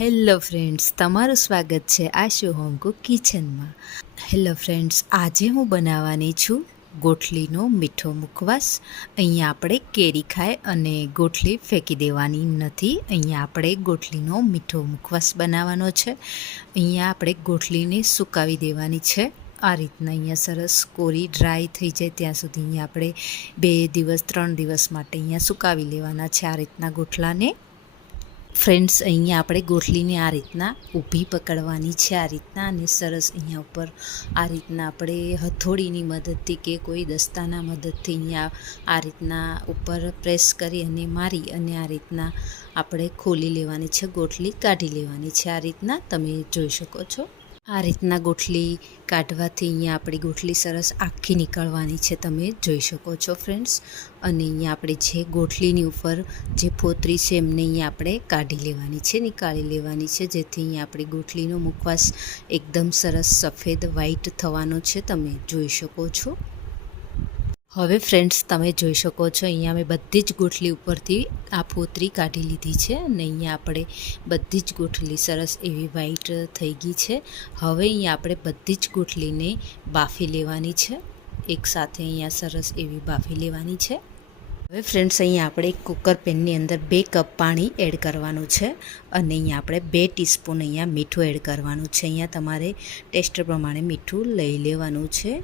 Hello friends, તમારું સ્વાગત છે આશુ હોમ કુક કિચનમાં. હેલો ફ્રેન્ડ્સ, આજે હું બનાવવાની છું ગોઠલીનો મીઠો મુખવાસ. અહીંયા આપણે કેરી ખાય અને ગોઠલી ફેંકી દેવાની નથી. અહીંયા આપણે ગોઠલીનો મીઠો મુખવાસ બનાવવાનો છે. અહીંયા આપણે ગોઠલીને સુકાવી દેવાની છે. આ રીતના અહીંયા સરસ કોરી ડ્રાય થઈ જાય ત્યાં સુધી અહીંયા આપણે 2 દિવસ 3 દિવસ માટે અહીંયા સુકાવી લેવાના છે આ રીતના ગોઠલાને. ફ્રેન્ડ્સ, અહીંયા આપણે ગોઠલીને આ રીતના ઊભી પકડવાની છે આ રીતના, અને સરસ અહીંયા ઉપર આ રીતના આપણે હથોડીની મદદથી કે કોઈ દસ્તાના મદદથી અહીંયા આ રીતના ઉપર પ્રેસ કરી અને મારી અને આ રીતના આપણે ખોલી લેવાની છે, ગોઠલી કાઢી લેવાની છે. આ રીતના તમે જોઈ શકો છો. આ રીતના ગોઠલી કાઢવાથી અહીંયા આપણી ગોઠલી સરસ આખી નીકળવાની છે, તમે જોઈ શકો છો ફ્રેન્ડ્સ. અને અહીંયા આપણે જે ગોઠલીની ઉપર જે ફોતરી છે એમને અહીંયા આપણે કાઢી લેવાની છે, નીકાળી લેવાની છે, જેથી અહીંયા આપણી ગોઠલીનો મુખવાસ એકદમ સરસ સફેદ વ્હાઈટ થવાનો છે, તમે જોઈ શકો છો. હવે ફ્રેન્ડ્સ, તમે જોઈ શકો છો અહીંયા મેં બધી જ ગોઠલી ઉપરથી આ ફોતરી કાઢી લીધી છે અને અહીંયા આપણે બધી જ ગોઠલી સરસ એવી વ્હાઈટ થઈ ગઈ છે. હવે અહીંયા આપણે બધી જ ગોઠલીને બાફી લેવાની છે, એકસાથે અહીંયા સરસ એવી બાફી લેવાની છે. હવે ફ્રેન્ડ્સ, અહીંયા આપણે એક કુકર પેનની અંદર 2 કપ પાણી એડ કરવાનું છે અને અહીંયા આપણે 2 ટીસ્પૂન અહીંયા મીઠું એડ કરવાનું છે. અહીંયા તમારે ટેસ્ટ પ્રમાણે મીઠું લઈ લેવાનું છે.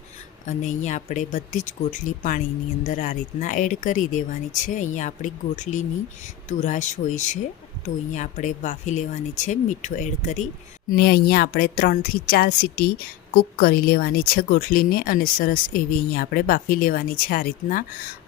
અને અહીંયા આપણે બધી જ ગોઠલી પાણીની અંદર આ રીતના એડ કરી દેવાની છે. અહીંયા આપણી ગોઠલીની તુરાશ હોય છે, તો અહીંયા આપણે બાફી લેવાની છે મીઠું એડ કરી. ને અહીંયા આપણે 3 થી 4 સીટી કૂક કરી લેવાની છે ગોઠલીને, અને સરસ એવી અહીંયા આપણે બાફી લેવાની છે આ રીતના.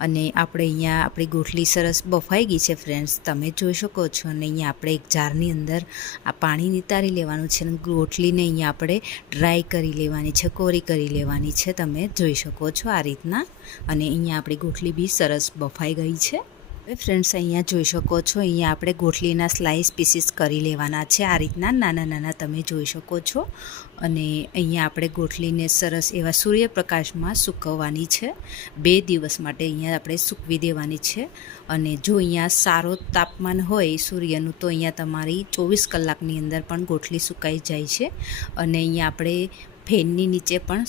અને આપણે અહીંયા આપણી ગોઠલી સરસ બફાઈ ગઈ છે ફ્રેન્ડ્સ, તમે જોઈ શકો છો. અને અહીંયા આપણે એક જારની અંદર આ પાણી નિતારી લેવાનું છે અને ગોઠલીને અહીંયા આપણે ડ્રાય કરી લેવાની છે, કોરી કરી લેવાની છે, તમે જોઈ શકો છો આ રીતના. અને અહીંયા આપણી ગોઠલી બી સરસ બફાઈ ગઈ છે. હવે ફ્રેન્ડ્સ, અહીંયા જોઈ શકો છો અહીંયા આપણે ગોઠલીના સ્લાઇસ પીસીસ કરી લેવાના છે આ રીતના નાના નાના, તમે જોઈ શકો છો. અને અહીંયા આપણે ગોઠલીને સરસ એવા સૂર્યપ્રકાશમાં સૂકવવાની છે. 2 દિવસ માટે અહીંયા આપણે સૂકવી દેવાની છે. અને જો અહીંયા સારો તાપમાન હોય સૂર્યનું, તો અહીંયા તમારી 24 કલાકની અંદર પણ ગોઠલી સુકાઈ જાય છે. અને અહીંયા આપણે ફેનની નીચે પણ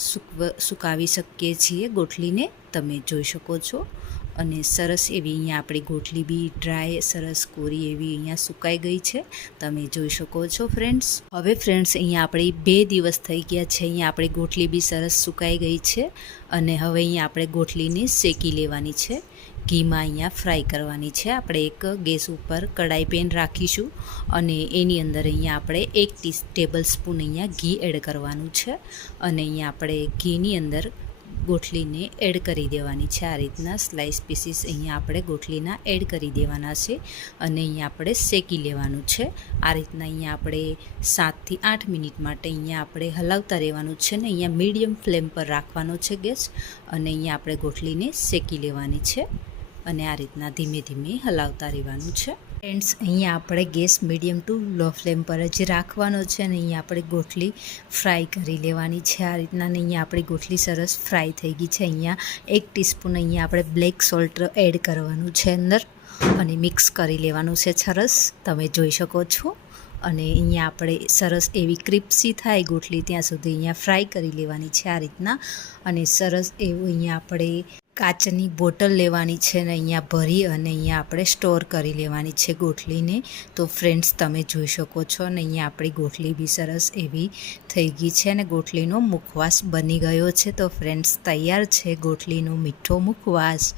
સુકાવી શકીએ છીએ ગોઠલીને, તમે જોઈ શકો છો. અને સરસ એવી અહીંયા આપણી ગોઠલી બી ડ્રાય સરસ કોરી એવી અહીંયા સુકાઈ ગઈ છે, તમે જોઈ શકો છો ફ્રેન્ડ્સ. હવે ફ્રેન્ડ્સ, અહીંયા આપણી 2 દિવસ થઈ ગયા છે. અહીંયા આપણી ગોઠલી બી સરસ સુકાઈ ગઈ છે. અને હવે અહીંયા આપણે ગોઠલીને શેકી લેવાની છે, ઘીમાં અહીંયા ફ્રાય કરવાની છે. આપણે એક ગેસ ઉપર કડાઈ પેન રાખીશું અને એની અંદર અહીંયા આપણે 1 ટેબલ સ્પૂન અહીંયા ઘી એડ કરવાનું છે. અને અહીંયા આપણે ઘીની અંદર ગોઠલીને એડ કરી દેવાની છે આ રીતના. સ્લાઇસ પીસીસ અહીંયા આપણે ગોઠલીના એડ કરી દેવાના છે અને અહીંયા આપણે શેકી લેવાનું છે આ રીતના. અહીંયા આપણે 7 થી 8 મિનિટ માટે અહીંયા આપણે હલાવતા રહેવાનું છે ને અહીંયા મીડિયમ ફ્લેમ પર રાખવાનો છે ગેસ. અને અહીંયા આપણે ગોઠલીને શેકી લેવાની છે અને આ રીતના ધીમે ધીમે હલાવતા રહેવાનું છે. ફ્રેન્ડ્સ, અહીંયા આપણે ગેસ મીડિયમ ટુ લો ફ્લેમ પર જ રાખવાનો છે અને અહીંયા આપણે ગોઠલી ફ્રાય કરી લેવાની છે આ રીતના. ને અહીંયા આપણી ગોઠલી સરસ ફ્રાય થઈ ગઈ છે. અહીંયા 1 ટીસ્પૂન અહીંયા આપણે બ્લેક સોલ્ટ એડ કરવાનું છે અંદર અને મિક્સ કરી લેવાનું છે સરસ, તમે જોઈ શકો છો. અને અહીંયા આપણે સરસ એવી ક્રિસ્પી થાય ગોઠલી ત્યાં સુધી અહીંયા ફ્રાય કરી લેવાની છે આ રીતના. અને સરસ એવું અહીંયા આપણે કાચની બોટલ લેવાની છે ને અહીંયા ભરી અને અહીંયા આપણે સ્ટોર કરી લેવાની છે ગોઠલીને. તો ફ્રેન્ડ્સ, તમે જોઈ શકો છો ને અહીંયા આપણી ગોઠલી બી સરસ એવી થઈ ગઈ છે અને ગોઠલીનો મુખવાસ બની ગયો છે. તો ફ્રેન્ડ્સ, તૈયાર છે ગોઠલીનો મીઠો મુખવાસ.